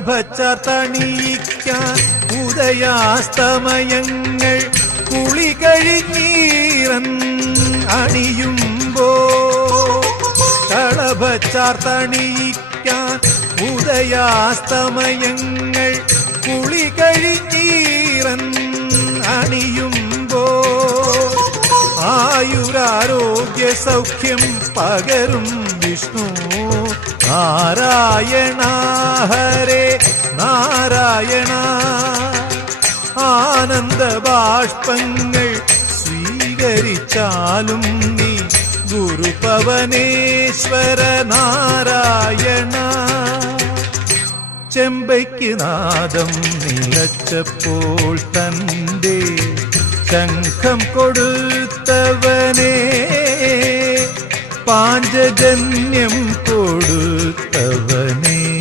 കളഭച്ചാർത്തണിയിക്കാൻ ഉദയാസ്തമയങ്ങൾ കുളി കഴിഞ്ഞീറൻ അണിയുമ്പോ കളഭച്ചാർത്തണിയിക്കാൻ ഉദയാസ്തമയങ്ങൾ കുളി കഴിഞ്ഞീറൻ അണിയുമ്പോ ആയുരാരോഗ്യ സൗഖ്യം പകരും വിഷ്ണു നാരായണ ഹരേ നാരായണ. ആനന്ദ ബാഷ്പങ്ങൾ സ്വീകരിച്ചാലും നീ ഗുരുപവനേശ്വര നാരായണ. ചെമ്പയ്ക്ക് നാദം നിലച്ചപ്പോൾ തൻ്റെ ശംഖം കൊടുത്തവനേ പാഞ്ചജന്യം കൊടുത്തവനേ